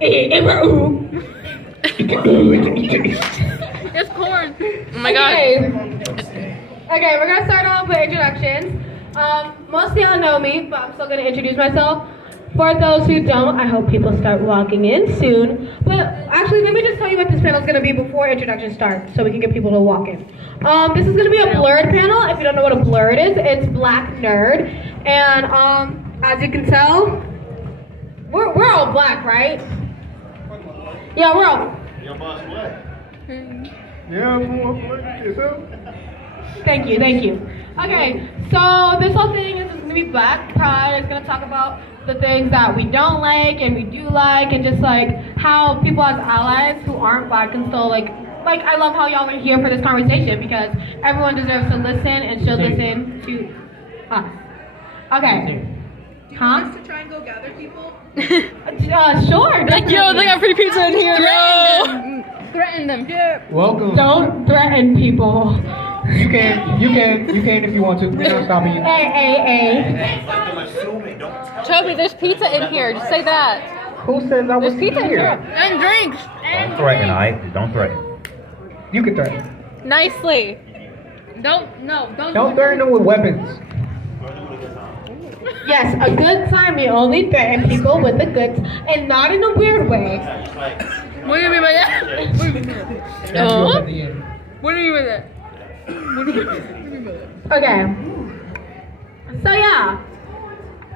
It's corn. Oh my god. Okay, we're gonna start off with introductions. Most of y'all know me, but I'm still gonna introduce myself. For those who don't, I hope people start walking in soon. But actually, let me just tell you what this panel is gonna be before introductions start, so we can get people to walk in. This is gonna be a BLERD panel. If you don't know what a BLERD is, it's Black Nerd. And as you can tell, we're all black, right? Yeah, we're all. Your boss what? Yeah, yourself. Thank you. Okay, so this whole thing is gonna be Black Pride. It's gonna talk about the things that we don't like and we do like, and just like how people as allies who aren't black can still like I love how y'all are here for this conversation because everyone deserves to listen and should listen to us. Okay. Do you want us to try and go gather people? Sure. Like, yo, they got free pizza in here, yo. Threaten them. Yeah. Welcome. Don't threaten people. You can if you want to. We're not stopping you. Hey. I'm assuming, don't tell Toby, there's pizza in here. Just say that. Who says I was There's pizza in here. And drinks. Don't threaten, alright? Don't threaten. You can threaten. Nicely. Don't Threaten them with weapons. Yes, a good time. We only threaten people with the goods and not in a weird way. What do you mean by that? That's yours at the end. What do you mean by that? Okay. So yeah,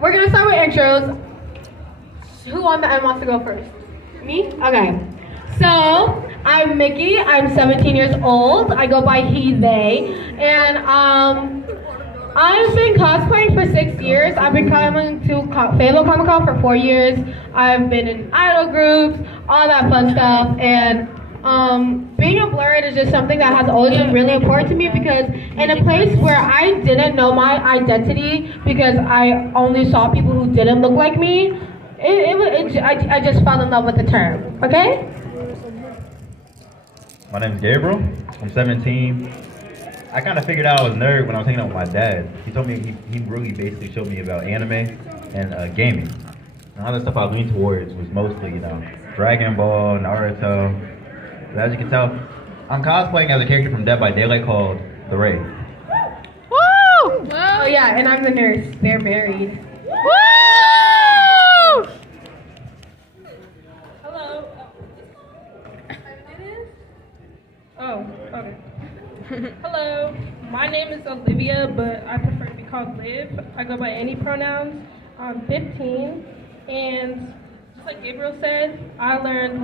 we're gonna start with intros. Who on the end wants to go first? Me? Okay. So I'm Mickey. I'm 17 years old. I go by he, they, and I've been cosplaying for 6 years. I've been coming to Fayetteville Comic Con for 4 years. I've been in idol groups, all that fun stuff, and being a BLERD is just something that has always been really important to me because in a place where I didn't know my identity because I only saw people who didn't look like me, I just fell in love with the term, okay? My name is Gabriel. I'm 17. I kind of figured out I was a nerd when I was hanging out with my dad. He told me, he really basically showed me about anime and gaming. And all the stuff I was leaning towards was mostly, Dragon Ball, Naruto. But as you can tell, I'm cosplaying as a character from Dead by Daylight called The Raid. Woo! Oh yeah, and I'm the nurse. They're married. Woo! Hello. Oh, okay. Hello, my name is Olivia, but I prefer to be called Liv. I go by any pronouns. I'm 15, and just like Gabriel said, I learned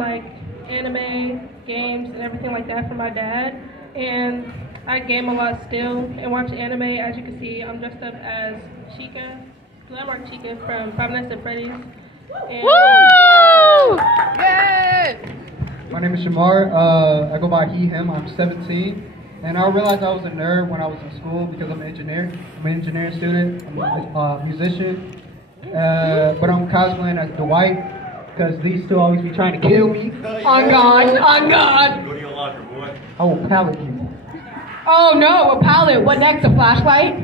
anime, games, and everything like that from my dad. And I game a lot still and watch anime. As you can see, I'm dressed up as Chica, Landmark Chica from Five Nights at Freddy's. And Woo! Yay! My name is Shemar. I go by he, him. I'm 17. And I realized I was a nerd when I was in school because I'm an engineer. I'm an engineering student. I'm a musician. But I'm cosplaying as Dwight because these two always be trying to kill me. On God. Go to your locker, boy. I will pallet you. Oh no, a palette. What next? A flashlight?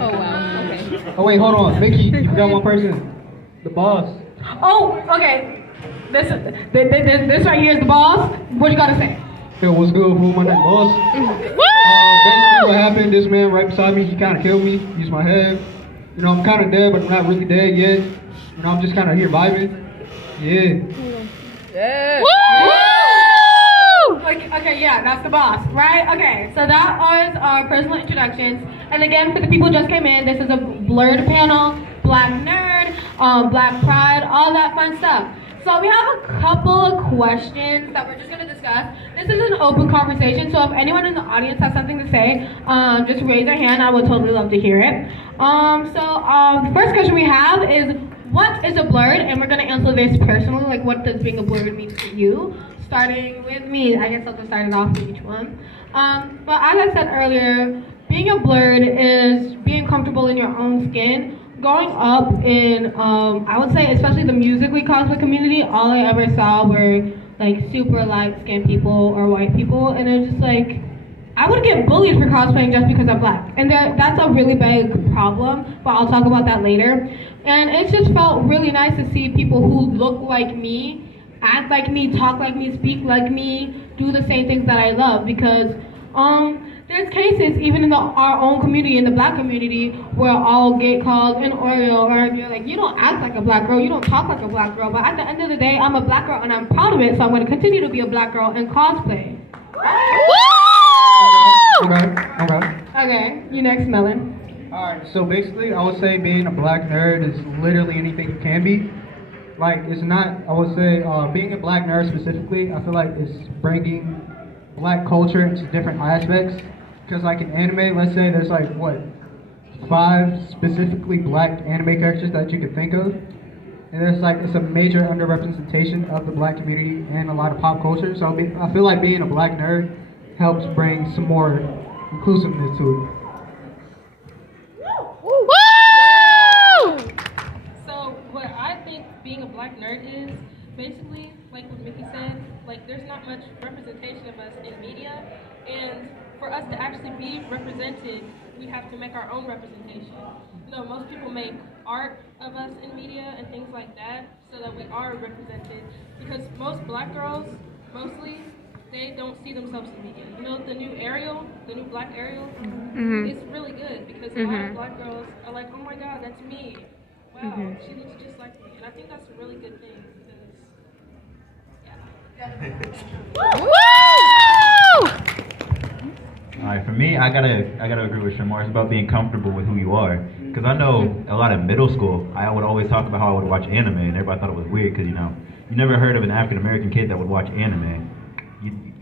Oh wow. Okay. Oh wait, hold on. Mickey, you forgot one person. The boss. Oh, okay. This right here is the boss. What you gotta say? Yo, what's good, fool? My name is Boss. Basically what happened, this man right beside me, he kind of killed me, used my head. I'm kind of dead, but I'm not really dead yet. I'm just kind of here vibing. Yeah. Woo! Okay, yeah, that's the boss, right? Okay, so that was our personal introductions. And again, for the people who just came in, this is a BLERD panel, Black Nerd, Black Pride, all that fun stuff. So we have a couple of questions that we're just going to discuss. This is an open conversation, so if anyone in the audience has something to say, just raise their hand. I would totally love to hear it. The first question we have is, what is a BLERD? And we're going to answer this personally, like what does being a BLERD mean to you? Starting with me, I guess I'll just start it off with each one. But as I said earlier, being a BLERD is being comfortable in your own skin. Growing up in, I would say, especially the musically cosplay community, all I ever saw were super light-skinned people or white people, and it's just I would get bullied for cosplaying just because I'm black, and that's a really big problem. But I'll talk about that later. And it just felt really nice to see people who look like me act like me, talk like me, speak like me, do the same things that I love. Because there's cases even in our own community, in the black community, where I'll get called an Oreo, or you're like, you don't act like a black girl, you don't talk like a black girl. But at the end of the day, I'm a black girl and I'm proud of it, so I'm going to continue to be a black girl and cosplay. Okay, you next, Melon. Alright, so basically, I would say being a black nerd is literally anything you can be. Like, it's not, I would say, being a black nerd specifically, I feel like it's bringing black culture into different aspects. Because like in anime, let's say there's like, what, 5 specifically black anime characters that you could think of. And there's like, it's a major underrepresentation of the black community and a lot of pop culture. So I feel like being a black nerd helps bring some more inclusiveness to it. So what I think being a black nerd is, basically, like what Mickey said, like there's not much representation of us in media, and for us to actually be represented, we have to make our own representation. You know, most people make art of us in media and things like that so that we are represented, because most black girls, mostly, they don't see themselves in media. You know, the new Ariel, the new black Ariel, it's really good because a lot of black girls are like, oh my god, that's me. Wow, she looks just like me. And I think that's a really good thing because, Alright, for me, I gotta agree with Shamar. It's about being comfortable with who you are. Because I know a lot of middle school, I would always talk about how I would watch anime, and everybody thought it was weird because, you know, you never heard of an African American kid that would watch anime.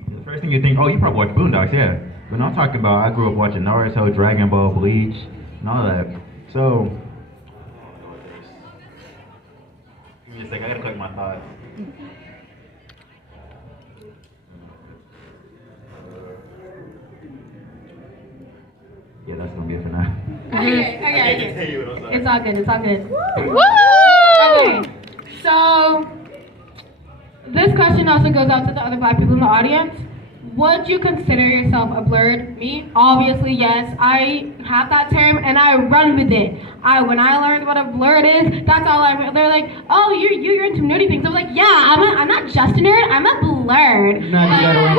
The first thing you think, oh, you probably watch Boondocks, yeah. But I'm talking about, I grew up watching Naruto, Dragon Ball, Bleach, and all that. So, give me a second, I gotta collect my thoughts. Yeah, that's gonna be it for now. Okay. It's all good, it's all good. Okay, so this question also goes out to the other black people in the audience. Would you consider yourself a BLERD? Me? Obviously, yes. I have that term and I run with it. When I learned what a BLERD is, that's all they're like, oh, you're into nerdy things. I'm like, yeah, I'm not just a nerd, I'm a BLERD. You're not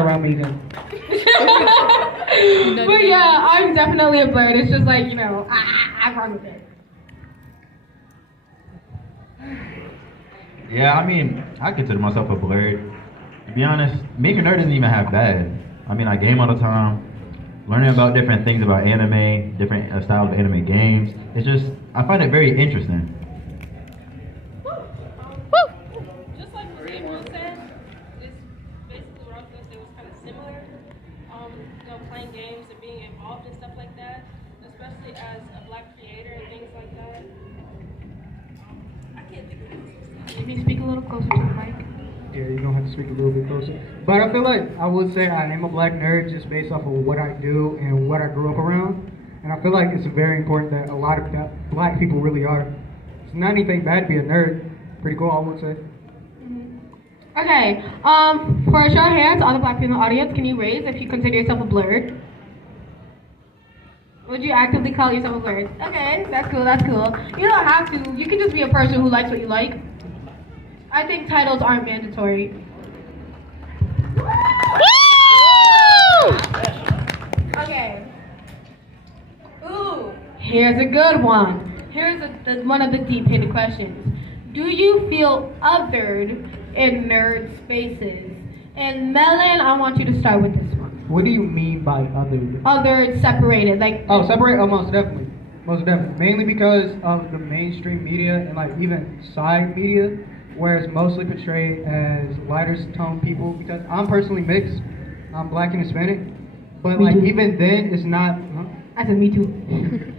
around me then. But yeah, I'm definitely a BLERD. It's just like, you know, I run with it. Yeah, I mean, I consider myself a BLERD. To be honest, being a nerd isn't even half bad. I mean, I game all the time, learning about different things about anime, different styles of anime games. It's just, I find it very interesting. just like what Gabriel said, it's basically what I was going to say was kind of similar. You know, playing games and being involved and stuff like that, especially as a black creator and things like that. I can't think of it. Can you speak a little closer to the mic? Yeah, you're gonna have to speak a little bit closer. But I feel like I would say I am a black nerd just based off of what I do and what I grew up around. And I feel like it's very important that a lot of black people really are. It's not anything bad to be a nerd. Pretty cool, I would say. Okay, for a show of hands, all the black people in the audience, can you raise if you consider yourself a BLERD? Would you actively call yourself a BLERD? Okay, that's cool, that's cool. You don't have to, you can just be a person who likes what you like. I think titles aren't mandatory. Okay. Ooh, here's a good one. Here's one of the deep-hitting questions. Do you feel othered in nerd spaces? And Melon, I want you to start with this one. What do you mean by othered? Othered, separated, like. Oh, separate? Oh, most definitely. Most definitely. Mainly because of the mainstream media and like even side media, where it's mostly portrayed as lighter tone people, because I'm personally mixed. I'm black and Hispanic. But like even then it's not I said me too.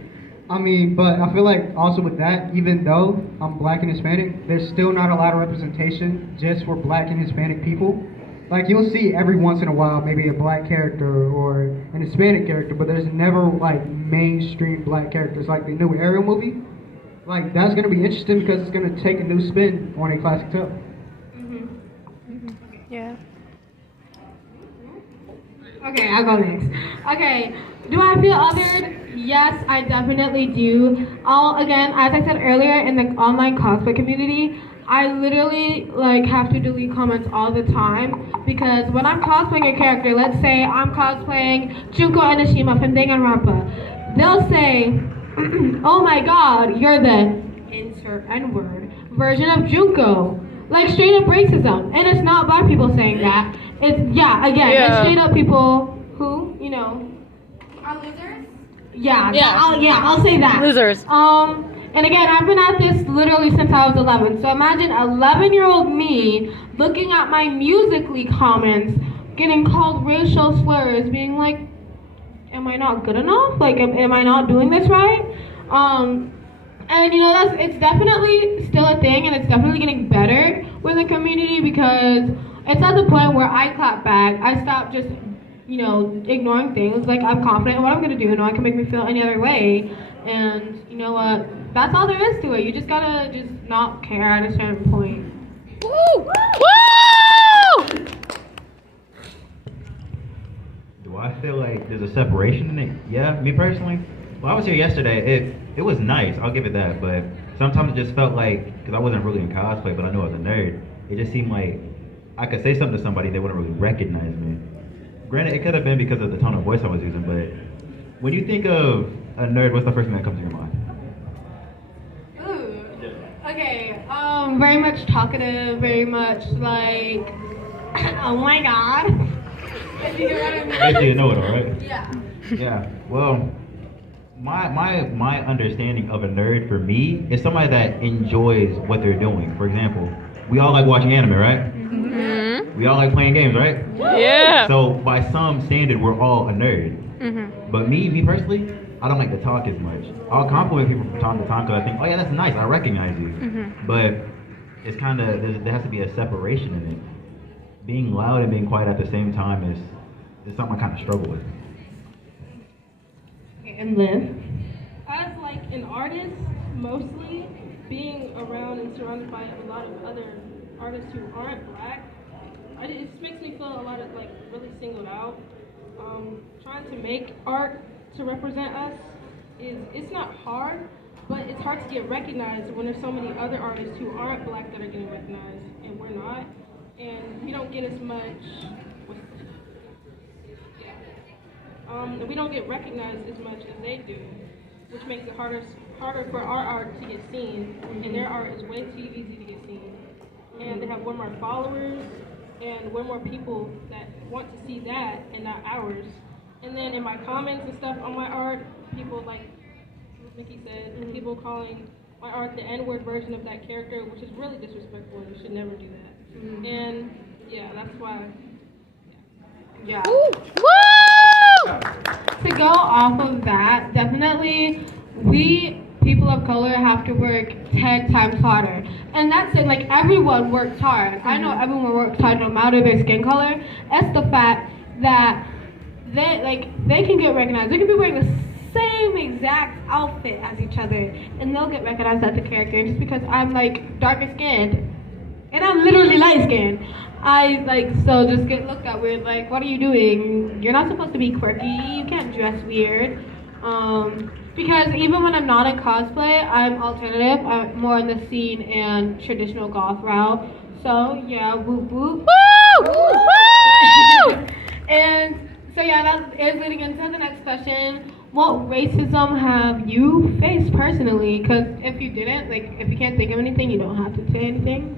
I mean, but I feel like also with that, even though I'm black and Hispanic, there's still not a lot of representation just for black and Hispanic people. Like you'll see every once in a while maybe a black character or an Hispanic character, but there's never like mainstream black characters like the new Ariel movie. Like, that's going to be interesting because it's going to take a new spin on a classic tale. Yeah. Okay, I'll go next. Okay, do I feel othered? Yes, I definitely do. Again, as I said earlier, in the online cosplay community, I literally like have to delete comments all the time because when I'm cosplaying a character, let's say I'm cosplaying Junko Enoshima from Danganronpa, they'll say, "Oh my God, you're the insert N-word version of Junko." Like straight up racism, and it's not black people saying that. It's it's straight up people who Are losers? I'll say that. Losers. And again, I've been at this literally since I was 11. So imagine 11-year-old me looking at my Musical.ly comments, getting called racial slurs, being like, am I not good enough? Like, am I not doing this right? And it's definitely still a thing, and it's definitely getting better with the community because it's at the point where I clap back. I stop just, ignoring things. Like, I'm confident in what I'm gonna do. No one can make me feel any other way. And you know what? That's all there is to it. You just gotta just not care at a certain point. Woo! Woo! Do I feel like there's a separation in it? Yeah, me personally. Well, I was here yesterday. It was nice, I'll give it that, but sometimes it just felt like, because I wasn't really in cosplay, but I knew I was a nerd, it just seemed like I could say something to somebody, they wouldn't really recognize me. Granted, it could have been because of the tone of voice I was using, but when you think of a nerd, what's the first thing that comes to your mind? Ooh, okay, very much talkative, very much like, oh my God. If you get what I mean. Basically, you know it, all right? Yeah. Yeah, well, my understanding of a nerd for me is somebody that enjoys what they're doing. For example, we all like watching anime, right? Mm-hmm. We all like playing games, right? Yeah. So by some standard, we're all a nerd. Mm-hmm. But me personally, I don't like to talk as much. I'll compliment people from time to time because I think, oh yeah, that's nice, I recognize you. Mm-hmm. But it's kind of, there has to be a separation in it. Being loud and being quiet at the same time is something I kind of struggle with. And Liv? As like an artist, mostly being around and surrounded by a lot of other artists who aren't black, it just makes me feel a lot of like really singled out. Trying to make art to represent us it's not hard, but it's hard to get recognized when there's so many other artists who aren't black that are getting recognized and we're not, and we don't get as much. We don't get recognized as much as they do, which makes it harder for our art to get seen, and their art is way too easy to get seen. And they have way more followers and way more people that want to see that and not ours. And then in my comments and stuff on my art, people like Mickey said, people calling my art the N-word version of that character, which is really disrespectful. You should never do that. Mm-hmm. And yeah, that's why. Yeah. Woo! To go off of that, definitely we people of color have to work 10 times harder. And that's it, like everyone works hard. I know everyone works hard no matter their skin color. It's the fact that they can get recognized. They can be wearing the same exact outfit as each other and they'll get recognized as the character just because I'm like darker skinned and I'm literally light skinned. I so just get looked at weird, like, what are you doing? You're not supposed to be quirky, you can't dress weird. Because even when I'm not in cosplay, I'm alternative, I'm more in the scene and traditional goth route. So yeah, whoop whoop. Woo! Woo! And so yeah, that is leading into the next question. What racism have you faced personally? Because if you didn't, like, if you can't think of anything, you don't have to say anything.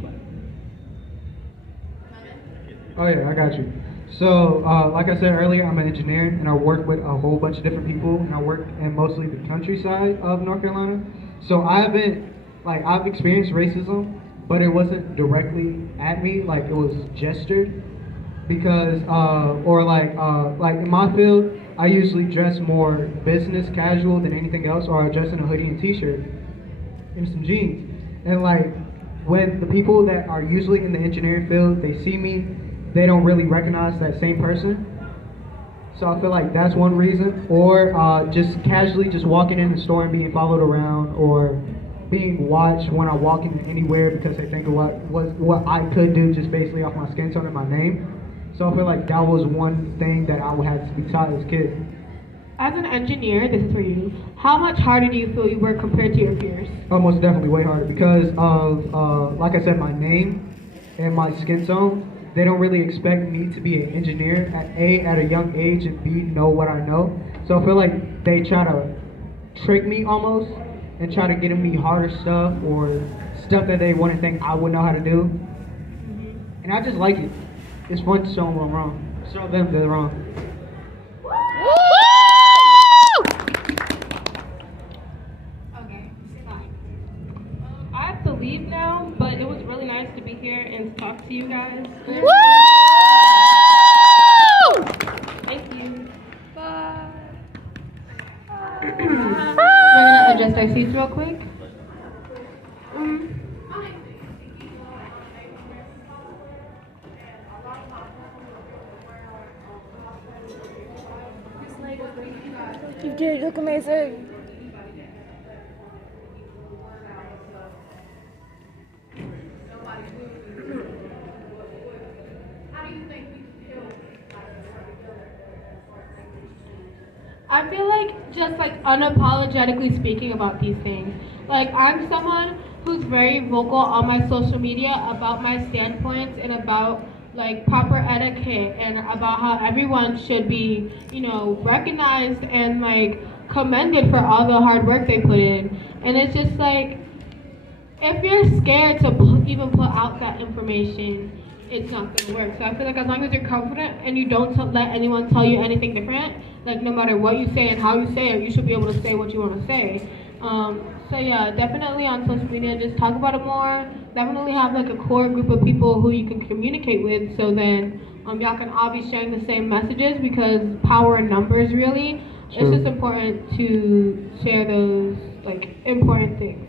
Oh yeah, I got you. So, like I said earlier, I'm an engineer, and I work with a whole bunch of different people, and I work in mostly the countryside of North Carolina. So I've experienced racism, but it wasn't directly at me, like it was gestured. Because, like in my field, I usually dress more business casual than anything else, or I dress in a hoodie and t-shirt and some jeans. And like, when the people that are usually in the engineering field, they see me, they don't really recognize that same person. So I feel like that's one reason. Or just casually just walking in the store and being followed around, or being watched when I walk in anywhere because they think of what I could do just basically off my skin tone and my name. So I feel like that was one thing that I would have to be taught as a kid. As an engineer, this is for you. How much harder do you feel you work compared to your peers? Most definitely way harder because of, like I said, my name and my skin tone. They don't really expect me to be an engineer at a young age and B, know what I know. So I feel like they try to trick me almost and try to get me harder stuff or stuff that they wouldn't think I would know how to do. And I just like it. It's fun to show them I'm wrong. Show them they're wrong. Okay, I have to leave now, but it was really nice to be here and to talk to you guys. Woo! Thank you. We're gonna adjust our seats real quick. You did look amazing. I feel like just like unapologetically speaking about these things. Like I'm someone who's very vocal on my social media about my standpoints and about like proper etiquette and about how everyone should be, you know, recognized and like commended for all the hard work they put in. And it's just like, if you're scared to even put out that information, it's not gonna work. So I feel like as long as you're confident and you don't let anyone tell you anything different, like no matter what you say and how you say it, you should be able to say what you want to say. So yeah, definitely on social media, just talk about it more. Definitely have like a core group of people who you can communicate with, so then y'all can all be sharing the same messages, because power in numbers really. It's just important to share those like important things.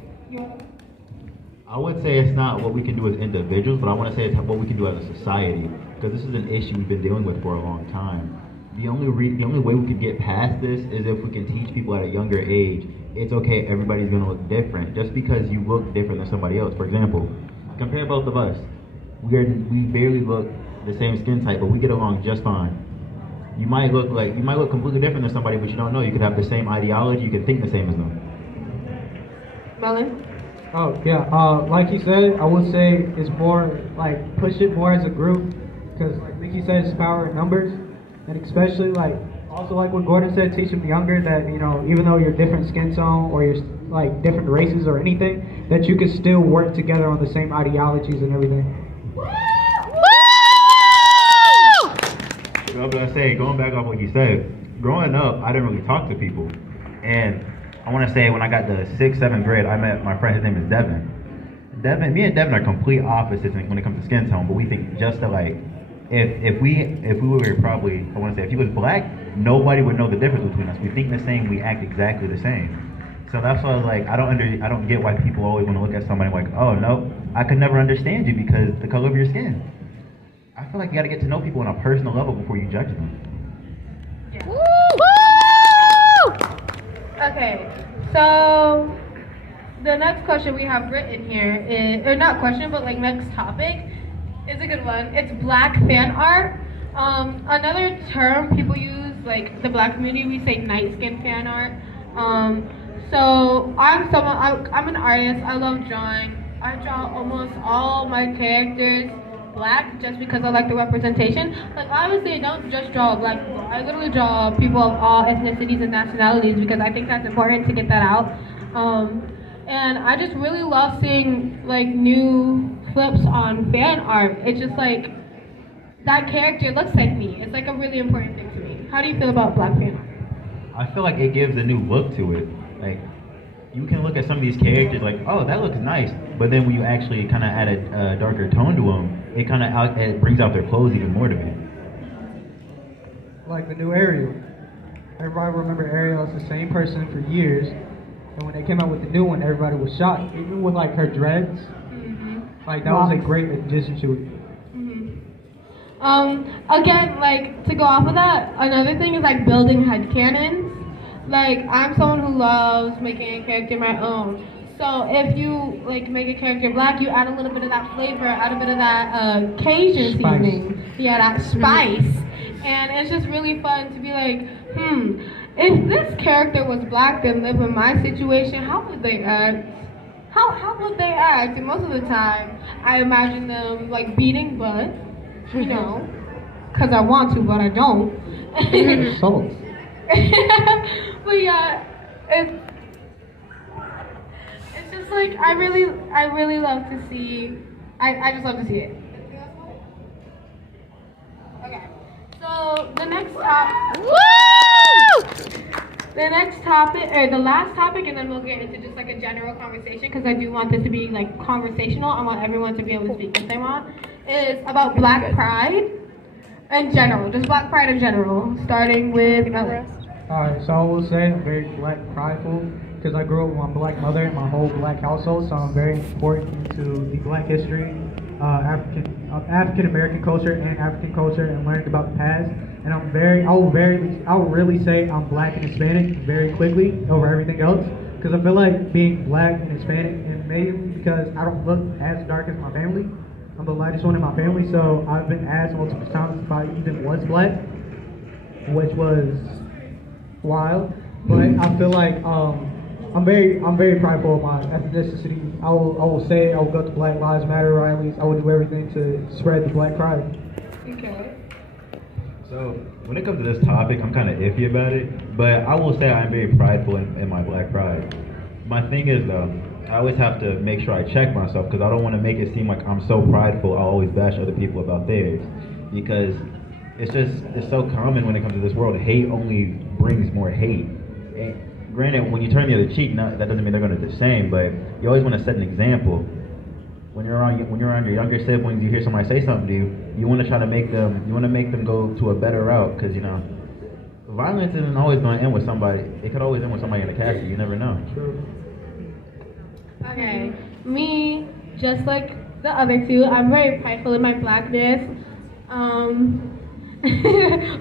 I would say it's not what we can do as individuals, but I want to say it's what we can do as a society, because this is an issue we've been dealing with for a long time. The only way we could get past this is if we can teach people at a younger age, it's okay, everybody's gonna look different. Just because you look different than somebody else. For example, compare both of us. We barely look the same skin type, but we get along just fine. You might look completely different than somebody, but you don't know. You could have the same ideology, you could think the same as them. Melon? Oh yeah, like you said, I would say it's more like push it more as a group, because like you said, it's power in numbers, and especially like also like what Gordon said, teach them younger that, you know, even though you're different skin tone or you're like different races or anything, that you can still work together on the same ideologies and everything. I was gonna say, going back off what you said, growing up, I didn't really talk to people, and I want to say when I got to 6th, 7th grade, I met my friend. His name is Devin. Me and Devin are complete opposites when it comes to skin tone, but we think just alike. If we were probably, I want to say, if he was black, nobody would know the difference between us. We think the same, we act exactly the same. So that's why I was like, I don't get why people always want to look at somebody like, oh no, I could never understand you because the color of your skin. I feel like you got to get to know people on a personal level before you judge them. Yeah. Okay, so the next question we have written here is, or not question, but like next topic is a good one. It's black fan art. Another term people use, like the black community, we say night skin fan art. So I'm an artist. I love drawing. I draw almost all my characters black just because I like the representation. Like obviously I don't just draw black people. I literally draw people of all ethnicities and nationalities because I think that's important to get that out. And I just really love seeing like new clips on fan art. It's just like that character looks like me. It's like a really important thing to me. How do you feel about black fan art? I feel like it gives a new look to it. Like, you can look at some of these characters like, oh, that looks nice, but then when you actually kind of add a darker tone to them, it brings out their clothes even more to me. Like the new Ariel. Everybody remember Ariel as the same person for years, and when they came out with the new one, everybody was shocked. Even with like her dreads, like that was a great addition to it. Again, like to go off of that, another thing is like building headcanons. Like I'm someone who loves making a character my own. So if you like make a character black, you add a little bit of that flavor, add a bit of that Cajun seasoning. Yeah, that spice. And it's just really fun to be like, if this character was black and lived in my situation, how would they act? How would they act? And most of the time, I imagine them like beating butt, you know, because I want to, but I don't. Salt. But yeah, it's just like I really love to see. I just love to see it. Okay, so the next topic, or the last topic, and then we'll get into just like a general conversation, because I do want this to be like conversational. I want everyone to be able to speak if they want. Is about Black Pride in general, just Black Pride in general, starting with Alex. Alright, so I will say I'm very black prideful because I grew up with my black mother and my whole black household, so I'm very important to the black history, African American culture and African culture, and learning about the past. And I'll really say I'm black and Hispanic very quickly over everything else, because I feel like being black and Hispanic, and maybe because I don't look as dark as my family, I'm the lightest one in my family, so I've been asked multiple times if I even was black, which was wild. But I feel like I'm very prideful of my ethnicity. I will say I will go to Black Lives Matter rallies. I will do everything to spread the black pride. Okay. So when it comes to this topic, I'm kind of iffy about it, but I will say I'm very prideful in my black pride. My thing is though, I always have to make sure I check myself, because I don't want to make it seem like I'm so prideful I'll always bash other people about theirs, because it's so common when it comes to this world. Hate only brings more hate. And granted, when you turn the other cheek, that doesn't mean they're going to do the same, but you always want to set an example. When you're around your younger siblings, you hear somebody say something to you, you want to try to make them go to a better route, because violence isn't always going to end with somebody. It could always end with somebody in a casket. You never know. True. Okay, me, just like the other two, I'm very prideful in my blackness.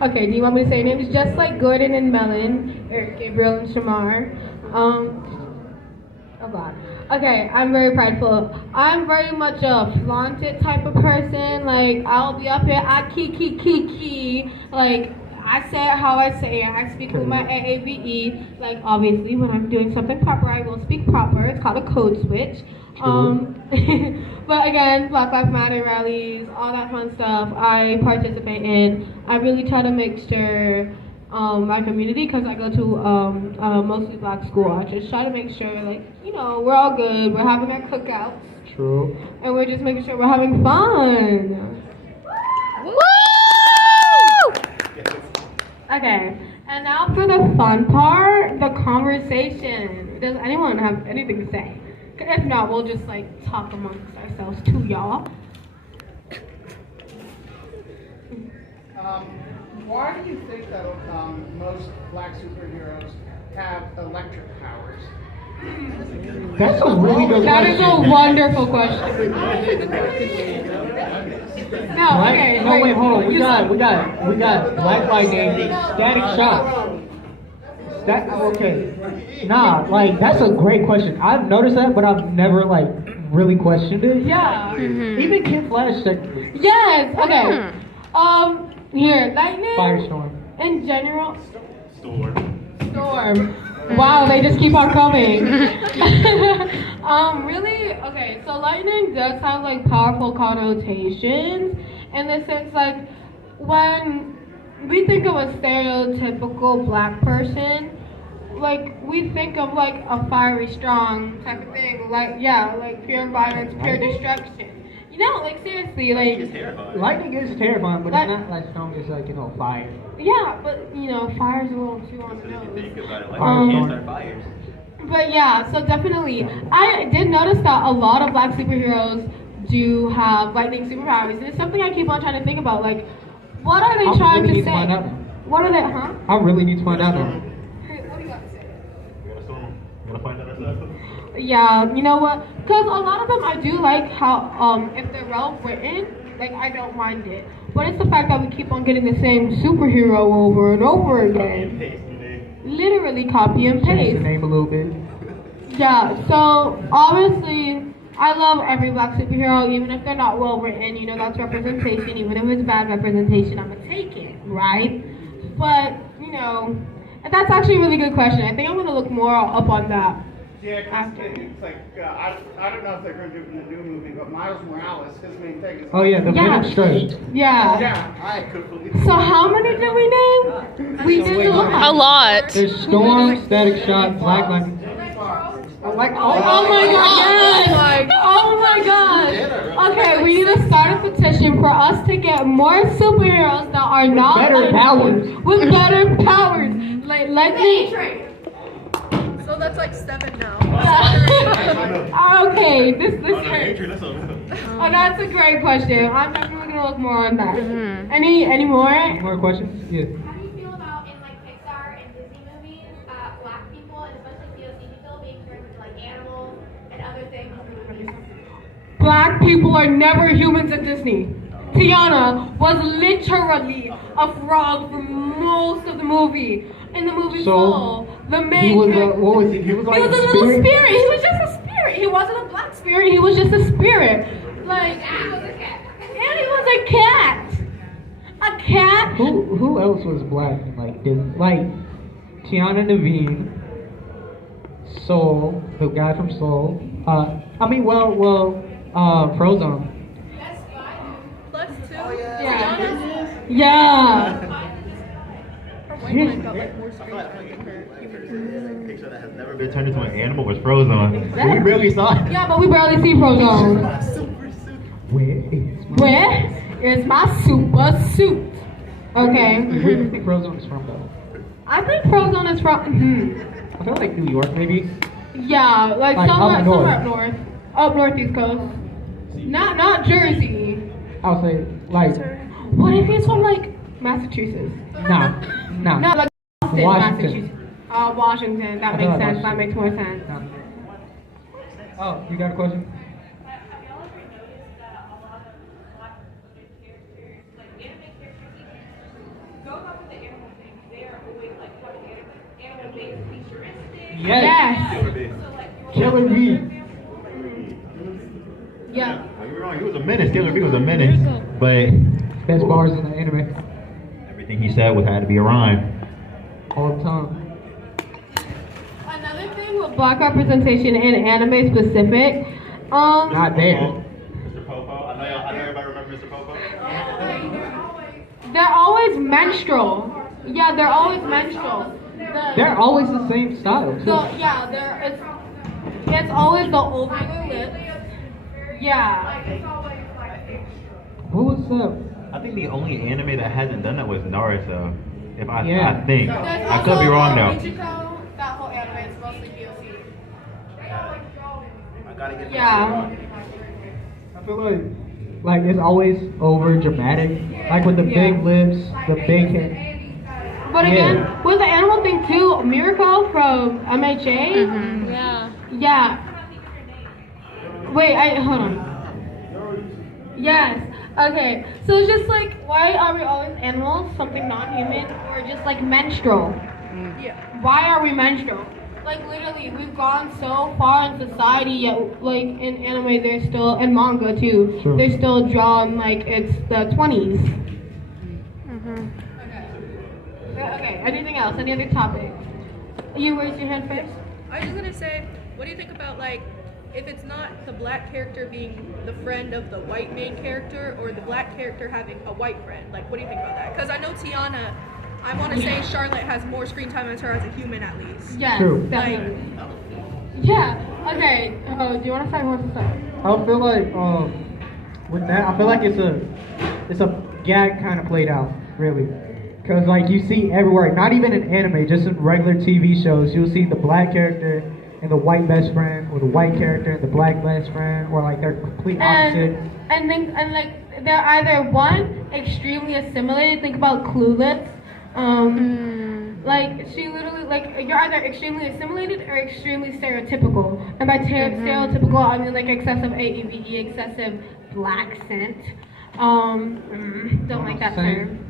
Okay, do you want me to say names? Just like Gordon and Melon, Eric, Gabriel, and Shamar. Oh God. Okay, I'm very prideful. I'm very much a flaunted type of person. Like, I'll be up here, I key. Like, I say it how I say it. I speak with my AAVE. Like, obviously, when I'm doing something proper, I will speak proper. It's called a code switch. But again, Black Lives Matter rallies, all that fun stuff, I participate in. I really try to make sure my community, because I go to mostly black school, I just try to make sure, like, we're all good. We're having our cookouts. True. And we're just making sure we're having fun. Woo! Okay, and now for the fun part, the conversation. Does anyone have anything to say? If not, we'll just like talk amongst ourselves too, y'all. Why do you think that most black superheroes have electric powers? That's a really good question. That is a wonderful question. No, okay. No, wait, hold on. We got Black Lightning, Static Shock. Okay. Nah, like, that's a great question. I've noticed that, but I've never, like, really questioned it. Yeah. Even Kid Flash technically. Yes, okay. Here, lightning. Firestorm. In general. Storm. Wow, they just keep on coming. Really? Okay, so lightning does have like powerful connotations in the sense, like, when we think of a stereotypical black person, like, we think of like a fiery, strong type of thing, like, yeah, like pure violence, pure destruction. Like, seriously, like, lightning is terrifying, but it's not like strong as, like, fire. Yeah, but fire's a little too on the nose. Think about it like fires. But yeah, so definitely, I did notice that a lot of black superheroes do have lightning superpowers, and it's something I keep on trying to think about. Like, what are they trying to say? What are they? Huh? I really need to find out now. What do you got to say? You wanna find out ourselves? Yeah, you know what? Because a lot of them, I do like how, if they're well written, like, I don't mind it. But it's the fact that we keep on getting the same superhero over and over again. Literally copy and paste. Change the name a little bit. Yeah, so obviously, I love every black superhero, even if they're not well written. That's representation. Even if it's bad representation, I'm gonna take it, right? But That's actually a really good question. I think I'm gonna look more up on that. Yeah, 'cause After. it's like, I don't know if they're going to do it in the new movie, but Miles Morales, his main thing is... Oh yeah, the Yeah. Venom straight. Yeah. Yeah, I could believe So how many did we name? We did wait, a lot. A lot. There's Storm, Static Shock, Black Lightning. I like all. Oh my god, yes! Oh my god! Okay, we need to start a petition for us to get more superheroes that are not better like- powers. With better powers. Like me. So that's like 7 now. Okay, this hurts. Oh, that's a great question. I'm definitely gonna look more on that. Any more? More questions? Yeah. How do you feel about in like Pixar and Disney movies, black people and especially POC people being turned into like animals and other things? Black people are never humans at Disney. Tiana was literally a frog for most of the movie. In the movie Soul, the main He was character- what was he? He was like He was a little spirit? spirit. He was just a spirit. He wasn't a black spirit. He was just a spirit. Like, He was a cat. and he was a cat. A cat. Who else was black in like Disney? Like Tiana Devine, Soul, the guy from Soul. Frozone. Plus 2. Yeah. Yeah. Her white line got like more screen time than her human. Picture that has never been turned into an animal was Frozone. We barely saw it. Yeah, but we barely see Frozone. Where Where is is my super suit? Okay. where do you think Frozone is from though? I think Frozone is from. I feel like New York maybe. Yeah, like Like, somewhere up north. up north. Up north East Coast. Not Jersey. I'll say like What if he's from like Massachusetts? nah. No, like Boston, Washington. Massachusetts. Washington. That I makes thought sense. That Washington. makes more sense. Nah. Oh, you got a question? Yes. Killer Bee. Yeah. Don't get me wrong, he was a menace. Killer Bee was a menace. But Best bars in the anime. everything he said had to be a rhyme. All the time. Another thing with black representation in anime specific, Not there. Mr. Popo. I know everybody remember Mr. Popo. they're always menstrual. Yeah, they're always menstrual. They're always the same style too. It's always the open lips. Yeah. What was that? I think the only anime that hasn't done that was Naruto. I think. There's I could be wrong though. Ichigo, that whole anime is mostly POC. I gotta get Yeah. I feel like it's always over dramatic. Like with the big lips, the big head. But again, with the animal thing too, Miracle from MHA. Yeah. Yeah. Wait, hold on. Yes. Okay. So it's just like, why are we always animals, something non-human, or just like menstrual? Yeah. Why are we menstrual? Like literally, we've gone so far in society, yet like in anime, they're still, and manga too, True. they're still drawn like it's the 20s. Okay. Anything else? Any other topics? You raise your hand first. I was just gonna say, what do you think about like if it's not the black character being the friend of the white main character or the black character having a white friend? Like, what do you think about that? Because I know Tiana, I want to say Charlotte has more screen time as her as a human at least. Yes, True. definitely. Yeah. Okay. Do you want to start? Who wants to start? I feel like with that, I feel like it's a gag kind of played out, really. Cause like you see everywhere, not even in anime, just in regular TV shows, you'll see the black character and the white best friend, or the white character and the black best friend, or like they're complete opposite. And like they're either one extremely assimilated. Think about Clueless. Like she literally you're either extremely assimilated or extremely stereotypical. And by stereotypical, I mean like excessive AEVE, excessive black scent. Don't like that term.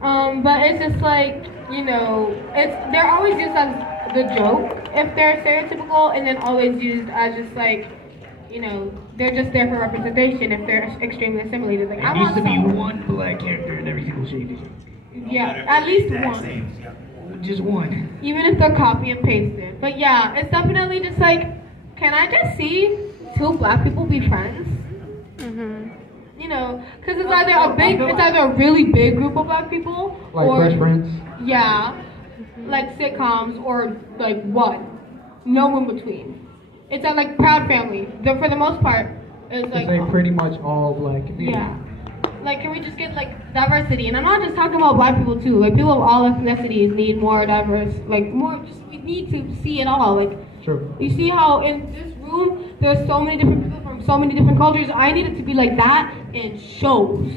But it's just like, they're always used as the joke if they're stereotypical, and then always used as just like, they're just there for representation if they're extremely assimilated. Like, There needs to be one black character in every single shade. Yeah, at least one. just one. Even if they're copy and pasted. But yeah, it's definitely just like, can I just see two black people be friends? You know, because it's either a really big group of black people, Like or Fresh Prince. yeah, like sitcoms, or like one, no in between. It's a like Proud Family. For the most part, it's like They pretty much all black community. yeah. Like, can we just get like diversity? And I'm not just talking about black people too. Like, people of all ethnicities need more diverse. Like, more. Just we need to see it all. Like, True. you see how in this room there's so many different people from so many different cultures. I need it to be like that in shows.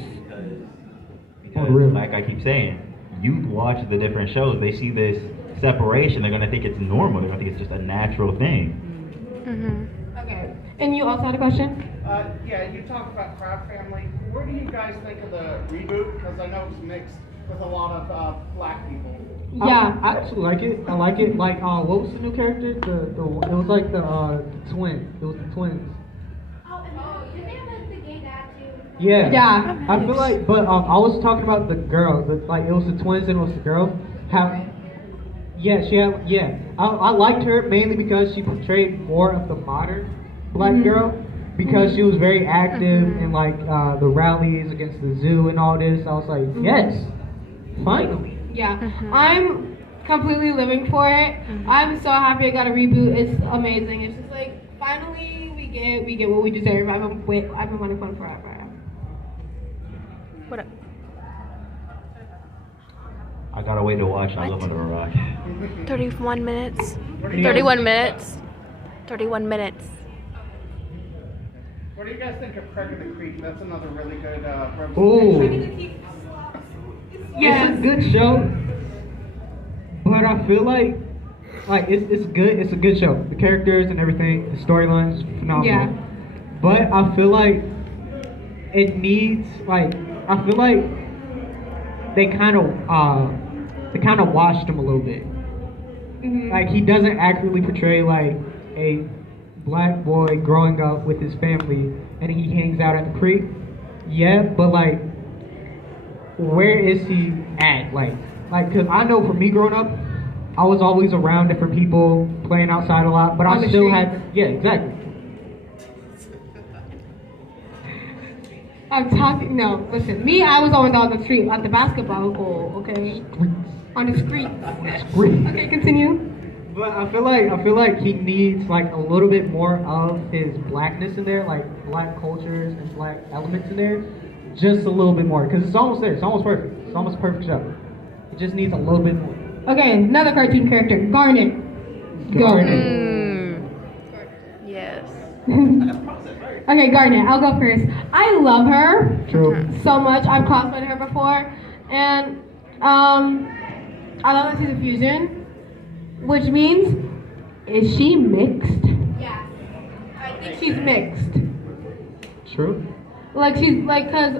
Because like I keep saying, youth watch the different shows. They see this separation. They're gonna think it's normal. They're gonna think it's just a natural thing. Okay. And you also had a question? Yeah, you talked about Proud Family. What do you guys think of the reboot? Because I know it's mixed with a lot of black people. Yeah. I actually like it. I like it. Like, what was the new character? It was like the twin. It was the twins. Oh, did they have the gay dad too? Yeah. Yeah. I feel like, but I was talking about the girl. Like, it was the twins and it was the girl. How? Yeah, I liked her mainly because she portrayed more of the modern black girl. Because she was very active in like the rallies against the zoo and all this. I was like, yes, finally. Yeah. I'm completely living for it. I'm so happy I got a reboot. It's amazing. It's just like finally we get what we deserve. I've been wanting fun forever. What up? I gotta wait to watch. I live under a rock. 31 minutes. 31 minutes. 31 minutes. What do you guys think of Craig of the Creek? That's another really good Ooh, representation. it's a good show, but I feel like it's good. It's a good show. The characters and everything, the storylines, phenomenal. Yeah. But I feel like it needs I feel like they kind of washed him a little bit. Like, he doesn't accurately portray like a black boy growing up with his family and he hangs out at the creek. Yeah, but like, where is he at? Like, cause I know for me growing up, I was always around different people, playing outside a lot, but I still had, yeah, exactly. No, listen, I was always on the street, at the basketball goal, okay? On the street. Okay, continue. But I feel like he needs like a little bit more of his blackness in there, like black cultures and black elements in there, just a little bit more, because it's almost there. It's almost perfect. It's almost a perfect show. It just needs a little bit more. Okay, another cartoon character, Garnet. Yes. Okay, Garnet, I'll go first. I love her so much. I've cosplayed her before, and I love that she's a fusion. Which means, is she mixed? Yeah. I think she's mixed. True. Like, she's like, cause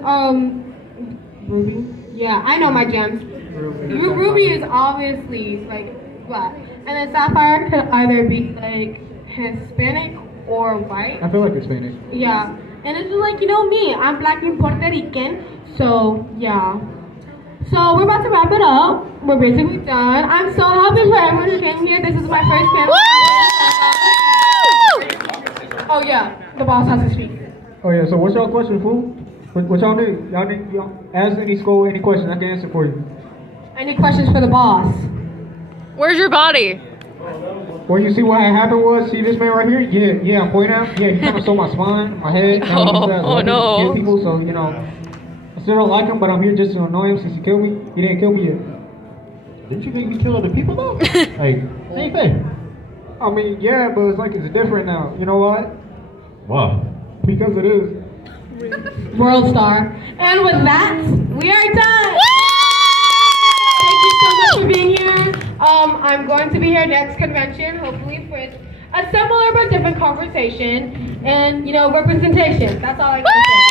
Ruby. Yeah, I know my gems. Ruby is obviously like black, and then Sapphire could either be like Hispanic or white. I feel like Hispanic. Yeah, and it's just like, you know me, I'm black and Puerto Rican, so yeah. So we're about to wrap it up. We're basically done. I'm so happy for everyone who came here. This is my first panel. Oh yeah, the boss has to speak. Oh yeah. So what's y'all question, fool? What y'all need? Y'all ask any school any question. I can answer for you. Any questions for the boss? Where's your body? Well, you see what happened was, see this man right here? Yeah, I'm pointing out. Yeah, he kind of stole my spine, my head. No. Kill people, so you know. I still don't like him, but I'm here just to annoy him since he killed me. He didn't kill me yet. Didn't you make me kill other people though? Like, same thing. I mean, yeah, but it's like it's different now. You know why? Wow. Because it is. World Star. And with that, we are done. Thank you so much for being here. I'm going to be here next convention, hopefully for a similar but different conversation and, you know, representation. That's all I can say.